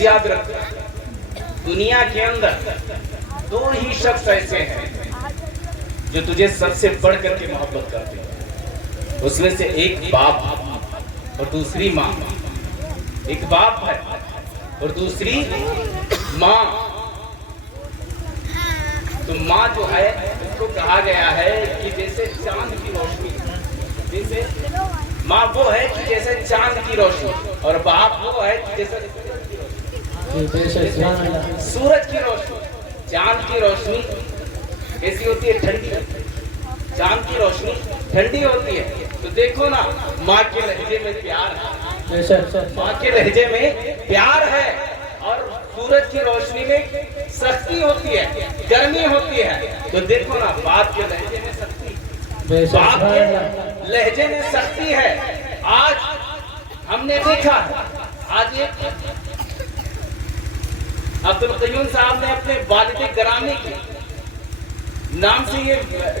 याद रख, दुनिया के अंदर दो ही शख्स ऐसे हैं जो तुझे सबसे बढ़ करके मोहब्बत करते हैं। उसमें से एक बाप और दूसरी माँ। एक बाप है और दूसरी माँ। तो माँ जो है उसको कहा गया है कि जैसे चांद की रोशनी, जैसे माँ वो है कि जैसे चांद की रोशनी, और बाप वो है कि जैसे सूरज की रोशनी। चांद की रोशनी कैसी होती है? ठंडी। चांद की रोशनी ठंडी होती है। तो देखो ना, माँ के लहजे में प्यार है, माँ के लहजे में प्यार है, और सूरज की रोशनी में सख्ती होती है, गर्मी होती है। तो देखो ना, बाप के लहजे में सख्ती, बाप के लहजे में सख्ती है। आज हमने देखा, आज एक अब्दुल कयूम साहब ने अपने वालिद गिरामी के नाम से ये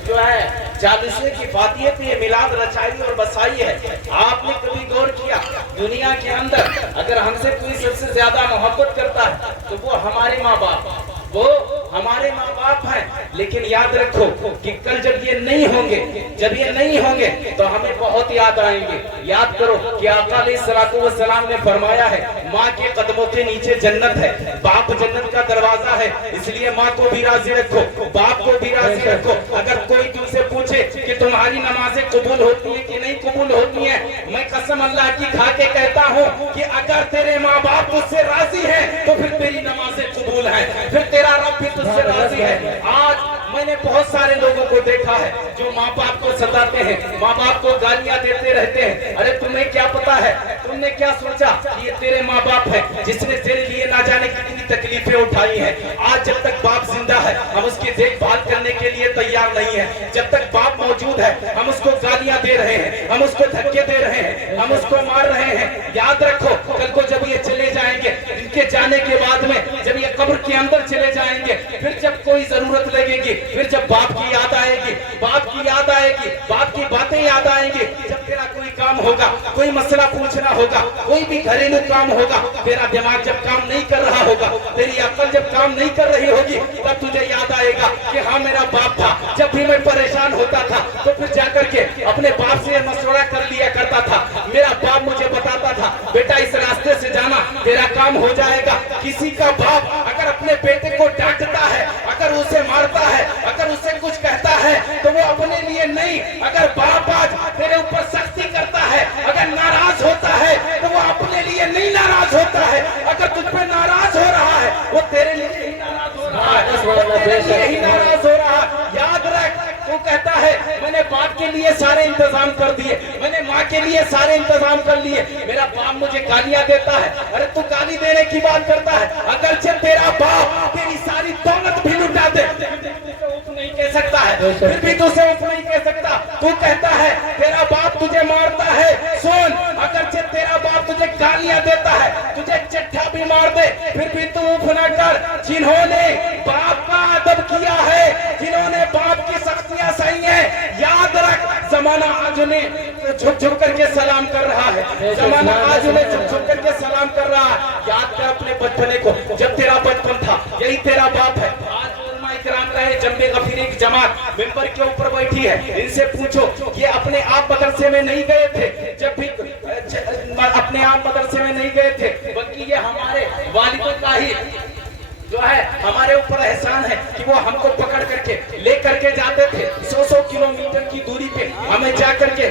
जो है 40वें की फातिहत ये मिलाद रचाई और बसाई है। आपने कभी गौर किया, दुनिया के अंदर अगर हमसे कोई सबसे ज्यादा मोहब्बत करता है तो वो हमारे माँ बाप, वो हमारे माँ बाप हैं। लेकिन याद रखो कि कल जब ये नहीं होंगे, जब ये नहीं होंगे तो हमें बहुत याद आएंगे। याद करो कि आका अलैहिस्सलातु वस्सलाम ने फरमाया है, माँ के कदमों के नीचे जन्नत है, बाप जन्नत का दरवाजा है। इसलिए माँ को भी राजी रखो, बाप को भी राजी रखो। अगर कोई तुमसे पूछे कि तुम्हारी नमाजें कबूल होती है कि नहीं कबूल होती है, मैं कसम अल्लाह की खा के कहता हूँ कि अगर तेरे माँ बाप तुझसे राजी है तो फिर तेरी नमाजें कबूल है, फिर तेरा रब भी तुझसे राजी है। आज मैंने बहुत सारे लोगों को देखा है जो माँ बाप को सताते हैं, माँ बाप को गालियां देते रहते हैं। अरे तुम्हें क्या पता है, तुमने क्या सोचा कि ये तेरे माँ बाप है जिसने तेरे लिए ना जाने कितनी तकलीफें उठाई हैं। आज जब तक बाप जिंदा है हम उसकी देखभाल करने के लिए तैयार नहीं है। जब तक बाप मौजूद है हम उसको गालियां दे रहे हैं, हम उसको धक्के दे रहे हैं, हम उसको मार रहे हैं। याद रखो, कल को जब ये चले जाएंगे, इनके जाने के बाद में जब ये कब्र के अंदर चले जाएंगे, फिर जब कोई जरूरत लगेगी, फिर जब बाप की याद आएगी, बाप की याद आएगी, बाप की बातें याद आएंगी, जब तेरा कोई काम होगा, कोई मसला पूछना होगा, कोई भी घरेलू काम होगा, तेरा दिमाग जब काम नहीं कर रहा होगा, तेरी अक्ल जब काम नहीं कर रही होगी, तब तुझे याद आएगा कि हाँ मेरा बाप था। जब भी मैं परेशान होता था तो फिर जाकर के अपने बाप से मशवरा कर लिया करता था। मेरा बाप मुझे बताता था, बेटा इस रास्ते से जाना, तेरा काम हो जाएगा। किसी का बाप अगर अपने बेटे को डांटता है, अगर उसे मारता है, अगर उसे कुछ कहता है तो वो अपने लिए नहीं, अगर बाप आज तेरे ऊपर सख्ती करता है, अगर नाराज होता है तो वो अपने लिए नहीं नाराज होता है। अगर तुझ पे नाराज हो रहा है वो तेरे लिए ही नाराज हो रहा है, तेरे लिए ही नाराज हो रहा है। याद रख, तू कहता है मैंने बाप के लिए सारे इंतजाम कर दिए, मैंने माँ के लिए सारे इंतजाम कर लिए, मेरा बाप मुझे गालियां देता है। अरे तू गाली देने की बात करता है, अगर जब तेरा बाप तेरी सारी दौलत भी लुटा दे नहीं कह सकता है, फिर भी तुझे उफ नहीं कह सकता। तू कहता है तेरा बाप तुझे मारता है, सुन, अगर जब तेरा बाप तुझे गालियां देता है, तुझे चट्टा भी मार दे, फिर भी तू उफ ना कर। जिन्होंने बाप का अदब किया है, जिन्होंने बाप की सख्तियां सही है, याद रख, जमाना आज उन्हें झुक झुक करके सलाम कर रहा है, जमाना आज उन्हें झुक झुक करके सलाम कर रहा है। याद कर अपने बचपने को, जब तेरा बचपन था यही तेरा बाप है। आज इकराम का है जम्बे गफीर की जमात मेंबर के ऊपर बैठी है, इनसे पूछो ये अपने आप मदरसे में नहीं गए थे, जब भी अपने आप मदरसे में नहीं गए थे, बल्कि ये हमारे वालिदों का ही जो है हमारे ऊपर एहसान है कि वो हमको पकड़ करके ले करके जाते थे 100 किलोमीटर की दूरी पे, हमें जा करके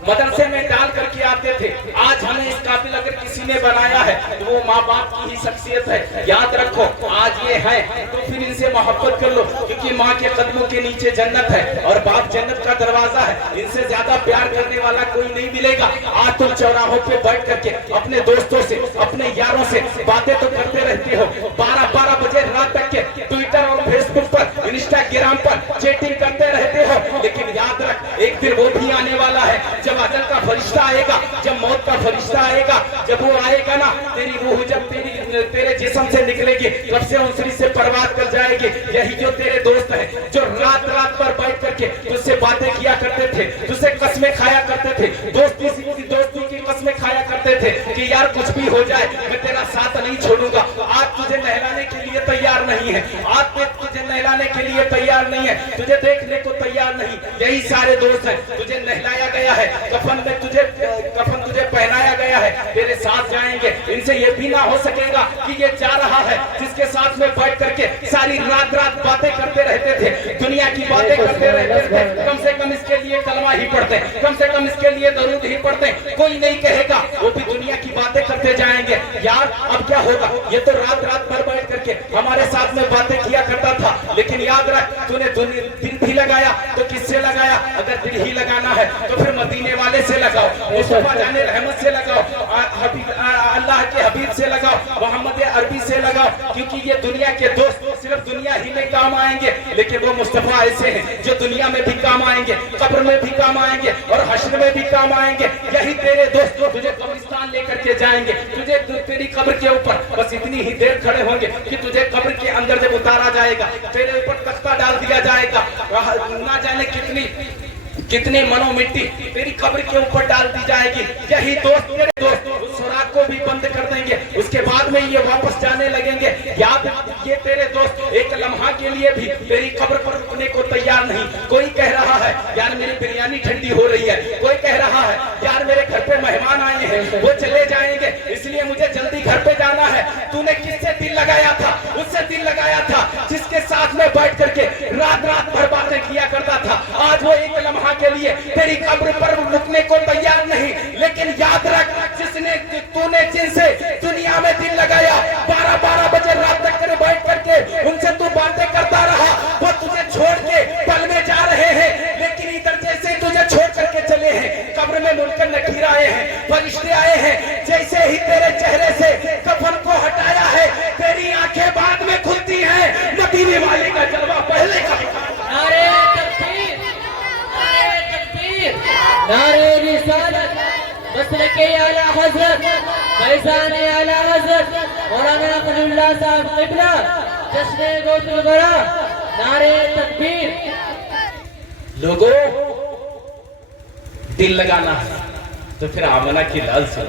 मदरसे में डाल करके आते थे। आज हमें इस काबिल अगर किसी ने बनाया है तो वो माँ बाप की ही शख्सियत है। याद रखो, आज ये है तो फिर इनसे मोहब्बत कर लो, क्योंकि माँ के कदमों के नीचे जन्नत है और बाप जन्नत का दरवाजा है। इनसे ज्यादा प्यार करने वाला कोई नहीं मिलेगा। आज तुम चौराहों पे बैठ करके अपने दोस्तों से, अपने यारों से बातें तो करते रहते हो, 12-12 बजे रात तक के ट्विटर और फेसबुक पर, इंस्टाग्राम पर चैटिंग करते रहते हो। लेकिन याद रख, एक दिन वो भी आने वाला है जब अजल का फरिश्ता आएगा, जब मौत का फरिश्ता आएगा, जब वो आएगा ना, तेरी रूह जब तेरे जिस्म से निकलेगी, कब से उनसरी से परवाज कर जाएगी। यही जो तेरे दोस्त हैं जो रात रात पर बैठ करके तुझसे बातें किया करते थे, तुझसे कस्में खाया करते थे, दोस्ती की कसमें खाया करते करते थे कि यार कुछ भी हो जाए मैं तेरा साथ नहीं छोड़ूंगा। आज तुझे नहलाने के लिए तैयार नहीं है, आज तुझे नहलाने के लिए तैयार नहीं है, तुझे देखने को तैयार नहीं। यही सारे दोस्त हैं, तुझे नहलाया गया है, कफन तुझे पहनाया गया है, तेरे साथ जाएंगे। इनसे ये भी ना हो सकेगा कि ये जा रहा है जिसके साथ में बैठ करके सारी रात बातें करते रहते थे, दुनिया की बातें करते रहते थे। कम से कम इसके लिए कलमा ही पढ़ते, कम से कम इसके लिए दरूद ही पढ़ते। कोई नहीं कहेगा, वो भी दुनिया की बातें करते जाएंगे। यार अब क्या होगा, ये तो रात भर बैठ करके हमारे साथ में बातें किया करता था। लेकिन याद रख, तूने दिल भी लगाया तो किससे लगाया? अगर दिल ही लगाना है तो फिर मदीने वाले से लगाओ, मुस्तफा जाने रहमत से लगाओ, अल्लाह के हबीब से लगाओ, मोहम्मद अरबी से लगाओ। क्योंकि ये दुनिया के दोस्त सिर्फ दुनिया ही में काम आएंगे, लेकिन वो मुस्तफा ऐसे हैं जो दुनिया में भी काम आएंगे, कब्र में भी काम आएंगे और हश्र में भी काम आएंगे। यही तेरे दोस्त तुझे कब्रिस्तान लेकर के जाएंगे, तुझे तेरी कब्र के ऊपर बस इतनी ही देर खड़े होंगे कि तुझे कब्र के अंदर जब उतारा जाएगा, तेरे ऊपर तख्ता डाल दिया जाएगा, ना जाने कितनी मनो मिट्टी तेरी कब्र के ऊपर डाल दी जाएगी। यही दोस्त तेरे दोस्त उस सुराख को भी बंद कर देंगे, उसके बाद में ये वापस जाने लगेंगे। याद ये तेरे दोस्त एक लम्हा के लिए भी तेरी कब्र पर रुकने को तैयार नहीं। कोई कह रहा है यार मेरी बिरयानी ठंडी हो रही है, कोई कह रहा है यार मेरे घर पे मेहमान आए हैं, वो चले जाएंगे इसलिए मुझे जल्दी घर पे जाना है। तूने किससे दिल लगाया था? उससे दिल लगाया था जिसके साथ में बैठ करके रात भर बातें किया करता था। आज वो एक लम्हा के लिए तेरी कब्र पर रुकने को तैयार नहीं। लेकिन याद रख, तूने जिनसे दुनिया में दिल लगाया, 12 बजे रात तक कर बैठ करके उनसे तू बातें करता रहा, वो तुझे छोड़ के पल में जा रहे हैं। लेकिन इधर जैसे तुझे छोड़ करके चले हैं, कब्र में मुनकर नकीर आए हैं, फरिश्ते आए हैं, जैसे ही तेरे चेहरे से कफन को हटाया है, तेरी आंखें बाद में खुलती हैं। मदीने वाले का जलवा पहले का। नारे तकबीर, नारे तकबीर, नारे रिसालत, मसलके आला हज़रत, फैज़ाने आला हज़रत मौलाना क़लीलुल्लाह साहब क़िबला, जश्न गौसुल गरा, नारे तकबीर। लोगों, दिल लगाना है तो फिर आमना की लाल से।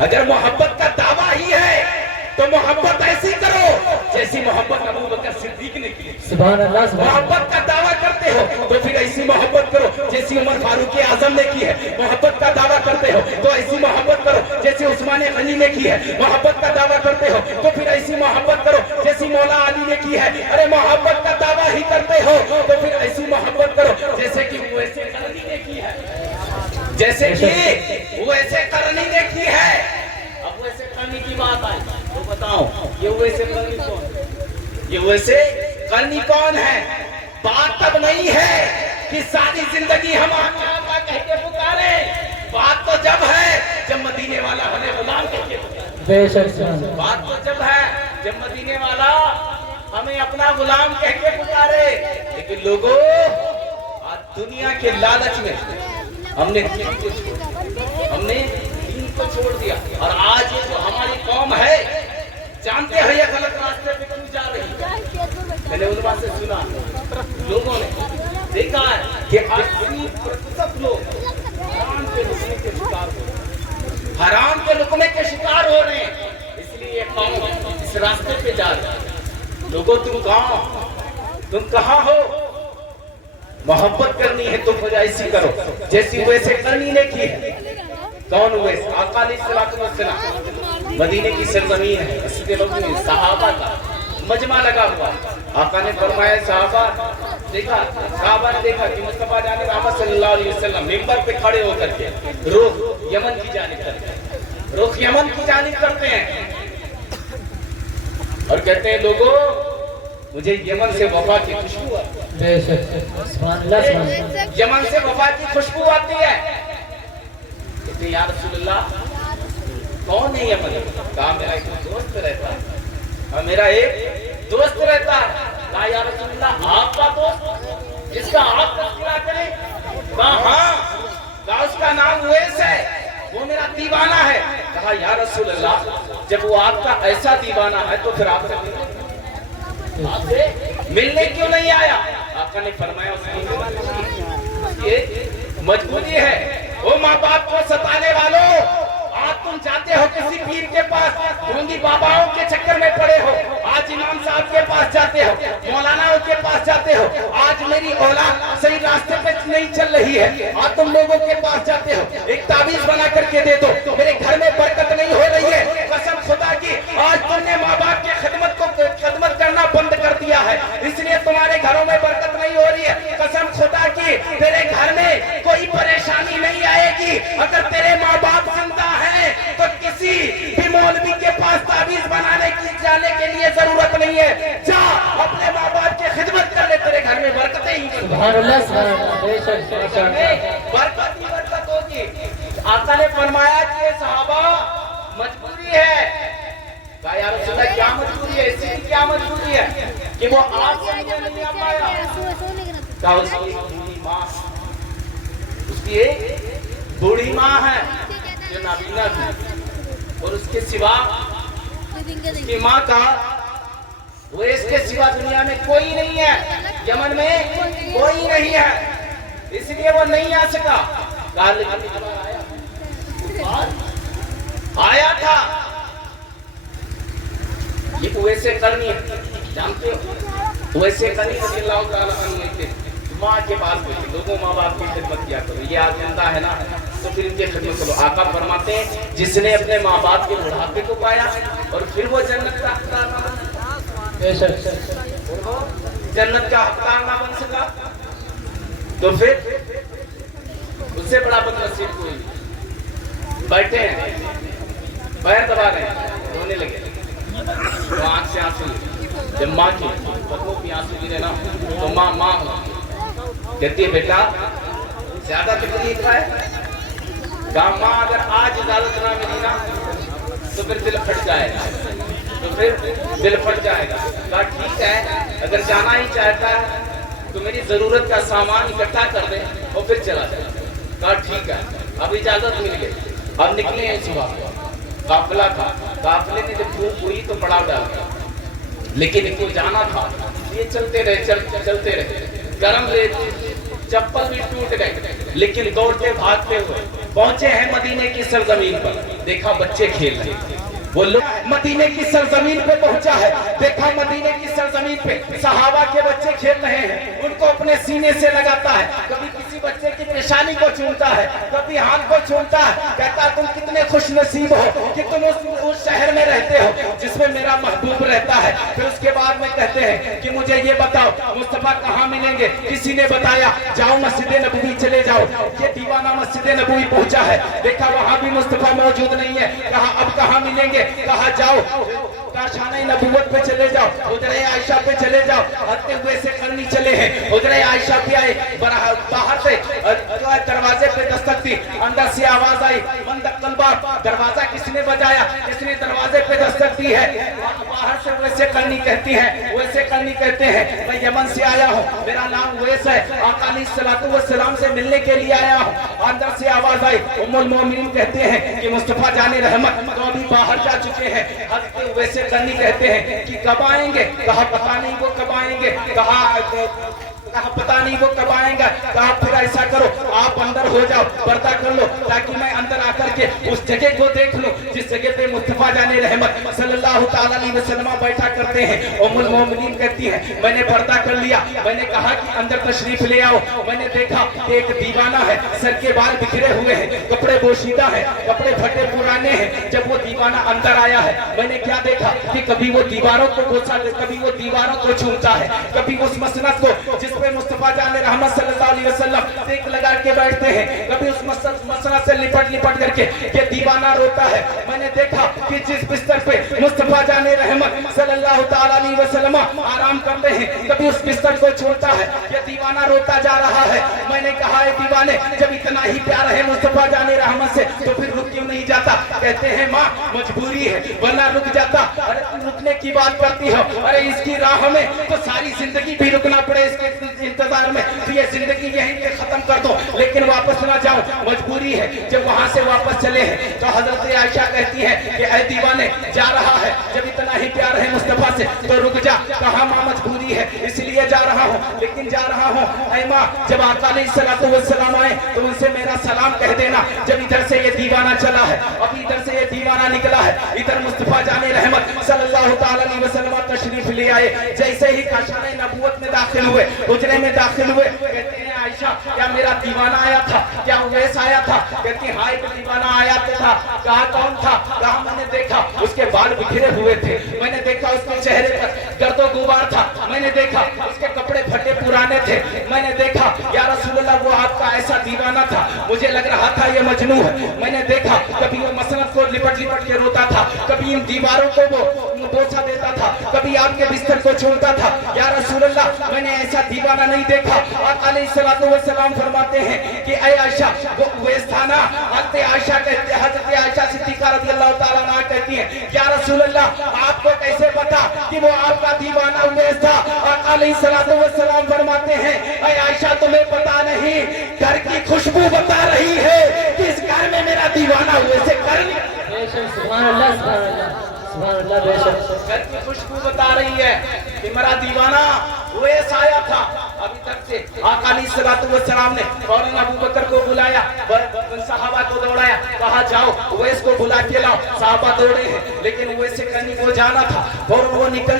अगर मोहब्बत का दावा ही है तो मोहब्बत ऐसी करो जैसी मोहब्बत अबू बकर सिद्दीक ने की। सुभान अल्लाह, सुभान। मोहब्बत का दावा करते हो तो फिर ऐसी मोहब्बत करो जैसी उमर फारूक आजम ने की है। मोहब्बत का दावा करते हो तो ऐसी मोहब्बत करो जैसे उस्मान गनी ने की है। मोहब्बत का दावा करते हो तो फिर ऐसी मोहब्बत करो जैसी मौला अली ने की है। अरे मोहब्बत का दावा ही करते हो तो फिर ऐसी मोहब्बत करो जैसे कि वैसे करनी ने की है, जैसे कि वैसे करनी ने की है। अब वैसे करनी की बात आई तो बताओ, ये वैसे करनी कौन? ये वैसे करनी कौन है? बात तब नहीं है कि सारी जिंदगी हम आका कह के पुकारे, बात तो जब है जब मदीने वाला हमें गुलाम कह के पुकारे। बेशक बात तो जब है जब मदीने वाला हमें अपना गुलाम कह के पुकारे। लेकिन लोगों, आज दुनिया के लालच में हमने दीन को छोड़ दिया। और आज ये जो हमारी कौम है, जानते हैं ये गलत रास्ते पे क्यों जा रही है? मैंने उनमें से सुना, लोगों ने देखा है कि 80% लोग हराम के लुकने के शिकार हो रहे हैं, हराम के लुकने के शिकार हो रहे हैं। इसलिए ये कौम इस रास्ते पे जा रही है। लोगों, तुम कहाँ हो? मोहब्बत करनी है तो फिर ऐसी करो जैसी वैसे करनी ने की है। कौन हुए? आका अलैहिस्सलाम। मदीने की सरजमीन है, इसके लोग सहाबा का मजमा लगा हुआ। आका ने फरमाया, सहाबा देखा, सहाबा ने देखा कि मुस्तफा जाने रहमत सल्लल्लाहु अलैहि वसल्लम मिंबर पे खड़े होकर के रुख यमन की जानिब करते हैं, रुख यमन की जानिब करते हैं और कहते हैं, लोगों मुझे यमन से वफा की खुशबू आती है। यमन से वफा की खुशबू आती है। कहते या रसूलल्लाह, कौन है यमन? कहा मेरा एक दोस्त रहता है। हाँ, मेरा एक दोस्त रहता है। कहा या रसूलल्लाह, आपका दोस्त जिसका आप तस्करा करें? कहा हाँ। कहा उसका नाम उवैस है, वो मेरा दीवाना है। कहा या रसूलल्लाह, जब वो आपका ऐसा दीवाना है तो फिर आपसे मिलने क्यों नहीं आया? आका ने फरमाया, उसकी मजबूरी है। वो माँ बाप को सताने वालों, तुम जाते हो किसी पीर के पास, ढोंगी बाबाओं के चक्कर में पड़े हो, आज इमाम साहब के पास जाते हो, मौलानाओं के पास जाते हो, आज मेरी औलाद सही रास्ते पे नहीं चल रही है, आज तुम लोगों के पास जाते हो, एक ताबीज बना करके दे दो, मेरे घर में बरकत नहीं हो रही है, कसम खुदा की आज तुमने माँ बाप की खिदमत करना बंद कर दिया है, इसलिए तुम्हारे घरों में बरकत नहीं हो रही है, कसम खुदा की तेरे घर में कोई परेशानी नहीं आएगी। अगर तेरे माँ बाप जिंदा है तो किसी भी मौलवी के पास ताबीज बनाने की जाने के लिए जरूरत नहीं है, जा अपने माँ बाप की खिदमत कर ले, तेरे घर में बरकतें ही बरकत ही बरकत होगी। आका ने फरमाया कि सहाबा मजबूरी है, कहा यार रसूलल्लाह क्या मजबूरी है, इसकी क्या मजबूरी है कि वो आज नहीं आ पाया, कहा उसकी बूढ़ी माँ, उसकी एक बूढ़ी माँ है जो नाबीना थी, और उसके सिवा उसकी माँ का वो इसके सिवा दुनिया में कोई नहीं है, यमन में कोई नहीं है, इसलिए वो नहीं आ सका। आया था ये वैसे करनी जानते हो, वैसे करनी रज़ियल्लाहु ताला अन्हु माँ के पास बैठे लोगों माँ बाप की खिदमत किया करो, ये आज जिंदा है ना तो फिर इनकी खिदमत करो। आका फरमाते हैं जिसने अपने माँ बाप के बुढ़ापे को पाया और फिर वो जन्नत का हकदार ना बन सका, जन्नत का हकदार ना बन सका तो फिर उससे बड़ा बदनसीब कोई नहीं। बैठे हैं पैर दबा रहे हैं, रोने लगे तो आंख से आंसू, जब माँ की बच्चों की आंसू गिरे ना तो माँ कहती है बेटा ज्यादा तकलीफ है, माँ अगर आज इजाजत ना मिली ना तो फिर दिल फट जाएगा, तो फिर दिल फट जाएगा। कहा ठीक है अगर जाना ही चाहता है तो मेरी जरूरत का सामान इकट्ठा कर दे और फिर चला जाए। कहा ठीक है, अब इजाजत मिल गई, अब निकले हैं सुबह, काफिला था, काफिले में जब धूप हुई तो पड़ाव डाल गया, लेकिन इनको जाना था, ये चलते रहे चलते रहे, गरम रेत चप्पल भी टूट गए, लेकिन दौड़ते भागते हुए पहुंचे हैं मदीने की सरजमीन पर, देखा बच्चे खेल रहे हैं, वो लोग मदीने की सरजमीन पे पहुंचा है, देखा मदीने की सरजमीन पे सहाबा के बच्चे खेल रहे हैं, उनको अपने सीने से लगाता है, कभी किसी बच्चे की पेशानी को चूमता है, कभी हाथ को चूमता है, कहता तुम कितने खुश नसीब हो कि तुम उस शहर में रहते हो जिसमें मेरा महबूब रहता है। फिर उसके बाद में कहते हैं कि मुझे ये बताओ मुस्तफा कहाँ मिलेंगे, किसी ने बताया जाओ मस्जिद नबवी चले जाओ, ये दीवाना मस्जिद नबवी पहुंचा है, देखा वहां भी मुस्तफा मौजूद नहीं है, कहा अब कहाँ मिलेंगे, कहा जाओ शाने नबूवत पे चले जाओ, उधर आयशा पे चले जाओ, हंसते हुए से करनी चले हैं, उधर आयशा पे आए, बाहर से दरवाजे पे दस्तक दी, अंदर से आवाज आई दरवाजा किसने बजाया, किसने दरवाजे पे दस्तक दी है, बाहर से वैसे करनी कहती है, वैसे करनी कहते हैं, मैं यमन से आया हूँ, मेरा नाम वैस है, आका अलैहिस्सलाम से मिलने के लिए आया हूँ, अंदर से आवाज आई, उम्मुल मोमिनीन कहते हैं कि मुस्तफा जाने रहमत तो अभी बाहर जा चुके हैं, हंसते हुए से करनी कहते हैं कि कब आएंगे, कहा पता नहीं वो कब आएंगे, कहा पता नहीं वो कब आएगा, कहा फिर ऐसा करो आप अंदर हो जाओ, पर्दा कर लो ताकि मैं अंदर आकर के उस जगह को देख लूं जिस जगह पे मुस्तफा जाने रहमत सल्लल्लाहु ताला अलैहि वसल्लम बैठा करते हैं। उम्मुल मोमिनीन कहती है मैंने पर्दा कर लिया, मैंने कहा कि अंदर तशरीफ ले आओ, मैंने देखा कि एक दीवाना है, सर के बाल बिखरे हुए हैं, कपड़े बोशीदा है, कपड़े फटे पुराने हैं। जब वो दीवाना अंदर आया है मैंने क्या देखा कि कभी वो दीवारों को बोसा, कभी वो दीवारों को छूता है, कभी उस मसनद को जिस मुस्तफा जाने रहमत सल्लल्लाहु अलैहि वसल्लम टेक लगा के बैठते हैं, कभी उस मसला से लिपट करके ये दीवाना रोता है। मैंने देखा कि जिस बिस्तर पे मुस्तफा जाने रहमत सल्लल्लाहु ताला अलैहि वसल्लम आराम करते हैं, कभी उस बिस्तर को छोड़ता है, ये दीवाना रोता जा रहा है। मैंने कहा है दीवाने जब इतना ही प्यार है मुस्तफा जाने रहमत से तो फिर रुक क्यों नहीं जाता? कहते हैं माँ मजबूरी है वरना रुक जाता। अरे तुम रुकने की बात करती हो, अरे इसकी राह में तो सारी जिंदगी भी रुकना पड़े, इसके इंतजार में तो ये जिंदगी यहीं पे खत्म कर दो, लेकिन वापस ना जाओ, मजबूरी है। जब वहां से वापस चले हैं तो हजरत आयशा कहती है कि ऐ दीवाने, जा रहा है, जब इतना ही प्यार है मुस्तफा से तो रुक जा। कहा मां मजबूरी है इसलिए जा रहा हूँ, लेकिन जा रहा हूँ। ऐ मां, जब आका अलैहिस्सलातु वस्सलाम आए तो उनसे मेरा सलाम कह देना। जब इधर से ये दीवाना चला है, अभी इधर से ये दीवाना निकला है, इधर मुस्तफा जाने रहमत सल्लल्लाहु ताला अलैहि वसल्लम तशरीफ ले आए। जैसे ही काशाने नबूवत में दाखिल हुए, हुजरे में दाखिल हुए, कहते हैं आयशा, क्या मेरा दीवाना आया था? क्या उवैस आया था? कहती हाँ, एक दीवाना आया तो था। कहा कौन था? कहा मैंने देखा उसके बाल बिखरे हुए थे, मैंने देखा उसके चेहरे पर गर्दो गुबार था, मैंने देखा उसके कपड़े फटे पुराने थे, मैंने देखा या रसूलल्लाह वो आपका ऐसा दीवाना था, मुझे लग रहा था ये मजनू है। मैंने देखा कभी वो मसनद को लिपट लिपट के रोता था, कभी इन दीवारों को वो बोसा देता था, कभी आपके बिस्तर को छोड़ता था। या रसूलल्लाह मैंने ऐसा दीवाना नहीं देखा। और अलैहिस्सलातु वस्सलाम फरमाते हैं कि ऐ आयशा, वो उवैस था ना? हज़रत आयशा कहते हैं, हज़रत आयशा सिद्दीक़ा रज़ियल्लाहु ताला अन्हा कहती हैं, या रसूलल्लाह आपको कैसे पता कि वो आपका दीवाना उवैस था? और अलैहिस्सलातु वस्सलाम फरमाते हैं, ऐ आयशा तुम्हें पता नहीं, घर की खुशबू बता रही है कि इस घर में मेरा दीवाना उवैस है। सुभान अल्लाह, सुभान अल्लाह, सुभान अल्लाह। बेशक घर की खुशबू बता रही है कि मेरा दीवाना उवैस आया था। अभी तक से आका अलैहिस्सलातु वस्सलाम ने फौरन अबू बकर को बुलाया, सहाबा को दौड़ाया, कहा जाओ उवैस को बुला के लाओ। सहाबा दौड़े हैं, लेकिन उवैस से कहीं वो जाना था, फौरन वो निकल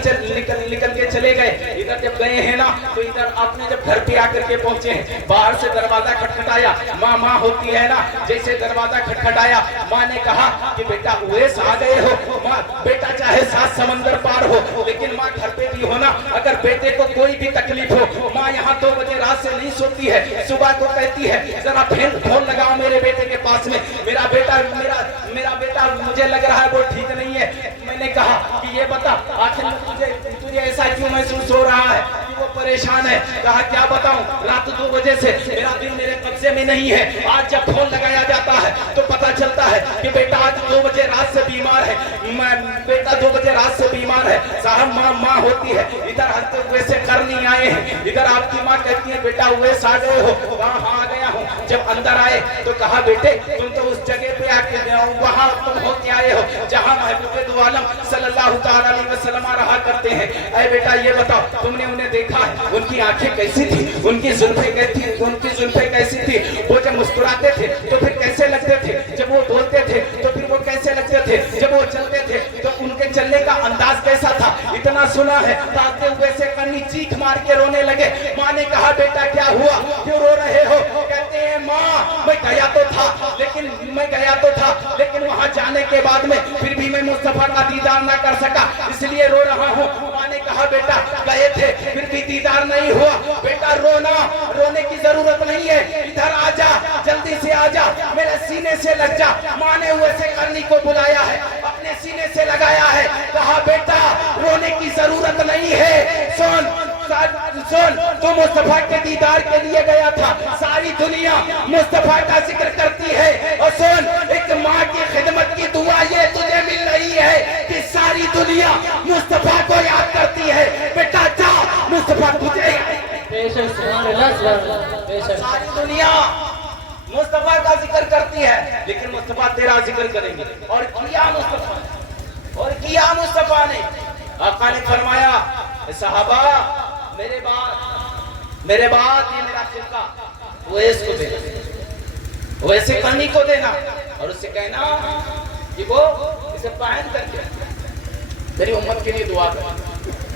के चले गए। इधर जब गए हैं ना तो इधर आपने जब घर पे आकर के पहुंचे हैं, बाहर से दरवाजा खटखटाया, माँ होती है ना, जैसे दरवाजा खटखटाया, माँ ने कहा कि बेटा उवैस आ गए हो। माँ, बेटा चाहे 7 समंदर पार हो, लेकिन माँ घर पे भी हो ना। अगर बेटे को कोई भी तकलीफ हो, माँ यहाँ 2 बजे रात से नहीं सोती है, सुबह को कहती है जरा फोन लगाओ मेरे बेटे के पास में, मेरा बेटा मुझे लग रहा है वो ठीक नहीं है। मैंने कहा कि ये बता आखिर तुझे ऐसा क्यों महसूस हो रहा है कि वो परेशान है? कहा क्या बताऊं, रात 2 बजे से मेरा दिल मेरे कब्जे में नहीं है। आज जब फोन लगाया जाता है तो पता चलता है कि बेटा आज 2 बजे रात से बीमार है, बेटा 2 बजे रात से बीमार है। साहब माँ होती है, इधर हंसते हुए से कर नहीं आए हैं, इधर आपकी माँ कहती है बेटा उवैस आ गए हो? हाँ आ गया हूँ। जब अंदर आए तो कहा बेटे तुम तो उस जगह पे आके वहाँ तुम होके आए हो जहाँ महबूबे दो आलम सल्लल्लाहु ताला अलैहि वसल्लम रहा करते हैं। अरे बेटा ये बताओ तुमने उन्हें देखा है, उनकी आंखें कैसी थी, उनकी जुल्फे कैसी थी? वो जब मुस्कुराते थे तो फिर कैसे लगते थे? जब वो बोलते थे तो फिर वो कैसे लगते थे? जब वो चलते थे तो उनके चलने का अंदाज कैसा था? इतना सुना है, ताकते हुए से कन्नी चीख मार के रोने लगे। माँ ने कहा बेटा क्या हुआ, क्यों रो रहे हो? कहते हैं माँ मैं गया तो था लेकिन वहाँ जाने के बाद में फिर भी मैं मुस्तफा का दीदार ना कर सका, इसलिए रो रहा हूँ। माँ ने कहा बेटा गए थे फिर भी दीदार नहीं हुआ, बेटा रोने की जरूरत नहीं है, इधर आजा, जल्दी से आजा, मेरे सीने से लग जा। माँ ने वैसे करनी को बुलाया है, अपने सीने से लगाया है, कहा बेटा रोने की जरूरत नहीं है, सुन तो मुस्तफा के दीदार के लिए गया था, सारी दुनिया मुस्तफा का जिक्र करती है। और सुन, एक माँ की खिदमत की दुआ ये तुझे मिल रही है कि सारी दुनिया मुस्तफा को याद करती है। बेटा जा, मुस्तफा तुझे सारी दुनिया मुस्तफा का जिक्र करती है, लेकिन मुस्तफा तेरा जिक्र करेंगे। और किया मुस्तफा ने। आका ने फरमाया सहाबा मेरे बाद ये मेरा खिलका उवैस को देना, वैसे कन्नी को देना, और उससे कहना कि वो इसे पहन करके मेरी उम्मत के लिए दुआ करे,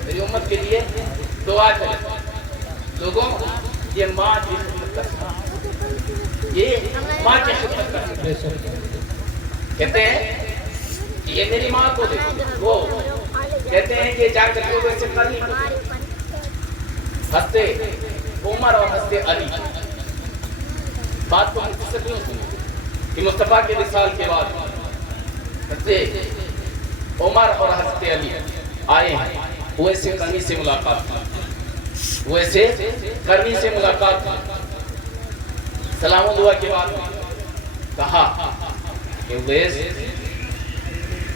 मेरी उम्मत के लिए दुआ करे। लोगों ये माँ की खिदमत करना, ये माँ की खिदमत करना। कहते हैं ये मेरी माँ को दे, वो कहते हैं कि जाकर के वैसे कन्नी को दे। हंसते उमर और हंसते अली, बात को मुख्तसर क्यों सुनी कि मुस्तफा के विसाल के बाद हंसते उमर और हंसते अली आए हैं, वैसे करनी से मुलाकात, वैसे करनी से मुलाकात, सलाम दुआ के बाद कहा कि उवैस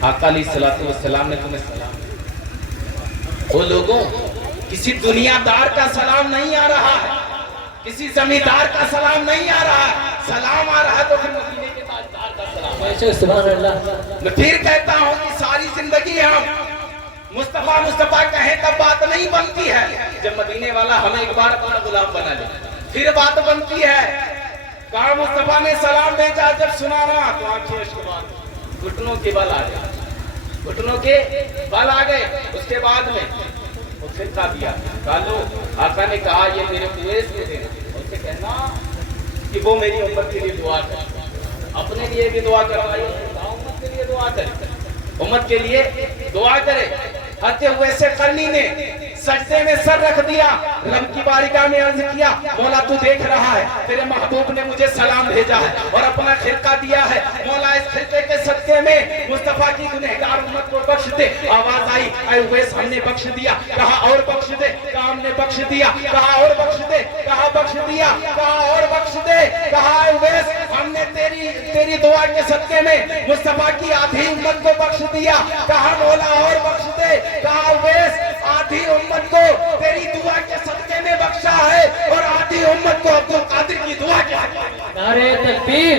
आका अलैहिस्सलातु वस्सलाम ने तुम्हें सलाम। वो लोगों किसी दुनियादार का सलाम नहीं आ रहा है, किसी जमींदार का सलाम नहीं आ रहा है, सलाम आ रहा है तो फिर मदीने के ताजदार का सलाम। सुभान अल्लाह। मैं फिर कहता हूँ कि सारी जिंदगी हम मुस्तफा मुस्तफा कहें तब बात नहीं बनती है, जब मदीने वाला हमें एक बार अपना गुलाम बना ले फिर बात बनती है। कहा मुस्तफा ने सलाम भेजा, जब सुना ना तो आंखें उसके बाद घुटनों के बल आ गए, घुटनों के बल आ गए। उसके बाद में वो फिरका दिया, कालो आका ने कहा ये मेरे उवैस को देना, उससे कहना कि वो मेरी उम्मत के लिए दुआ करे, अपने लिए भी दुआ करवाइए, उम्मत के लिए दुआ करे, उम्मत के लिए दुआ करे। हत्या हुए से करनी ने सजदे में सर रख दिया, रब की बारिका में अर्ज किया, मौला तू देख रहा है, तेरे महबूब ने मुझे सलाम भेजा है और अपना खिरका दिया है, मौला इस खिरके के सदके में मुस्तफा की गुनहगार उम्मत को बख्श दे। आवाज आई, ऐ उवैस हमने बख्श दिया, कहा और बख्श दे, कहा हमने बख्श दिया, कहा और बख्श दे, कहा बख्श दिया, कहा और बख्श दे, कहा ऐ उवैस हमने तेरी दुआ के सदके में मुस्तफा की आधी उम्मत को बख्श दिया, कहा मौला और बख्श दे, कहा उवैस आधी उम्मत को तेरी दुआ के सदके में बख्शा है और आधी उम्मत को अब्दुल कादिर की दुआ के। नारे तकबीर।